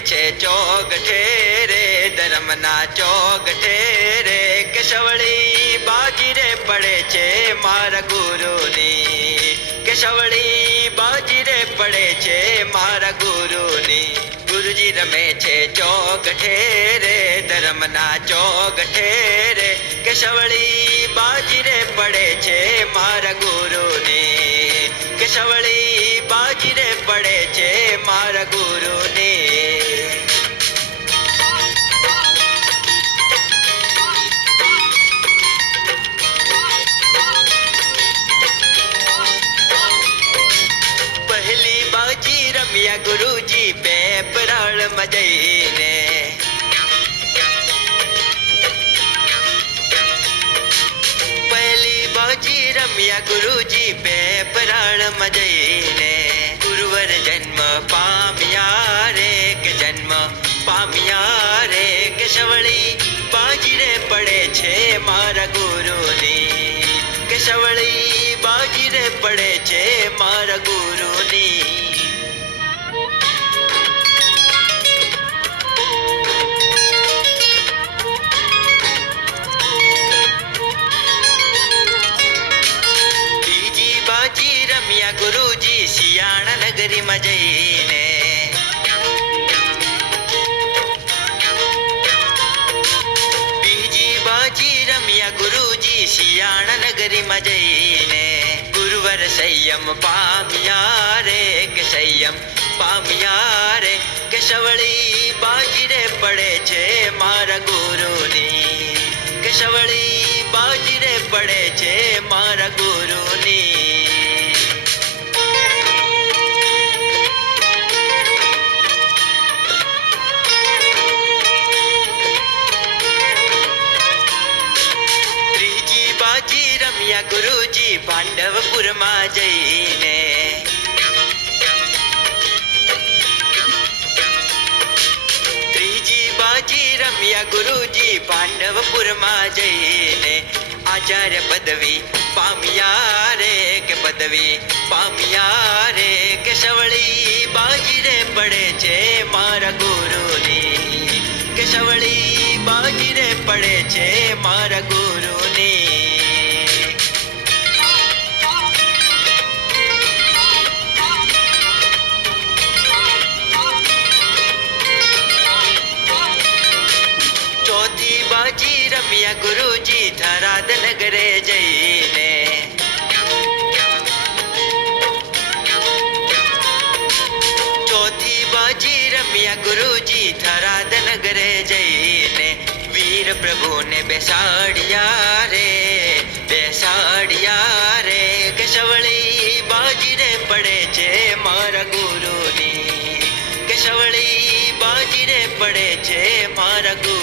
છે ચોગઠે રે ધર્મના ચોગઠે રે કેશવળી બાજી રે પડે છે મારા ગુરુની કેશવળી બાજી રે પડે છે મારા ગુરુની ગુરુજી રમે છે ચોગઠે રે ધર્મના ચોગઠે રે કેશવળી બાજી રે પડે છે મારા ગુરુની કેશવળી બાજી રે પડે છે મારા ગુરુની પહેલી બાજી રમ્યા ગુરુજી પેપરાળમાં જઈને પહેલી બાજી રમ્યા ગુરુજી પેપરાળમાં જઈને ગુરુવર જન્મ પામ્યા રે કે જન્મ પામ્યા રે કેશવળી બાજી રે પડે છે મારા ગુરુની કેશવળી બાજી રે પડે છે મારા ગુરુની બીજી બાજી રમ્યા ગુરુજી શિયાળા નગરીમાં જઈને બીજી બાજી રમ્યા ગુરુજી શિયાળા નગરીમાં જઈને ગુરુવર સંયમ પામ્યા રે કે સંયમ પામ્યા રે કેશવળી બાજી રે પડે છે મારા ગુરુની કેશવળી બાજી રે પડે છે મારા ગુરુની ત્રીજી બાજી રમ્યા ગુરુજી પાંડવપુરમાં જઈને ત્રીજી બાજી રમ્યા ગુરુજી પાંડવપુરમાં જઈને આચાર્ય પદવી પામ્યા રે કે પદવી પામ્યા રે કેશવળી બાજી રે પડે છે મારા ગુરુની કેશવળી બાજી રે પડે છે મારા ગુરુની ચોથી બાજી રમ્યા ગુરુજી થરાદ નગરે જઈને ચોથી બાજી રમ્યા ગુરુજી થરાદ નગરે જઈને વીર પ્રભુને બેસાડ્યા રે કેશવળી બાજી રે પડે છે મારા ગુરુની કેશવળી બાજી રે પડે છે મારા ગુરુ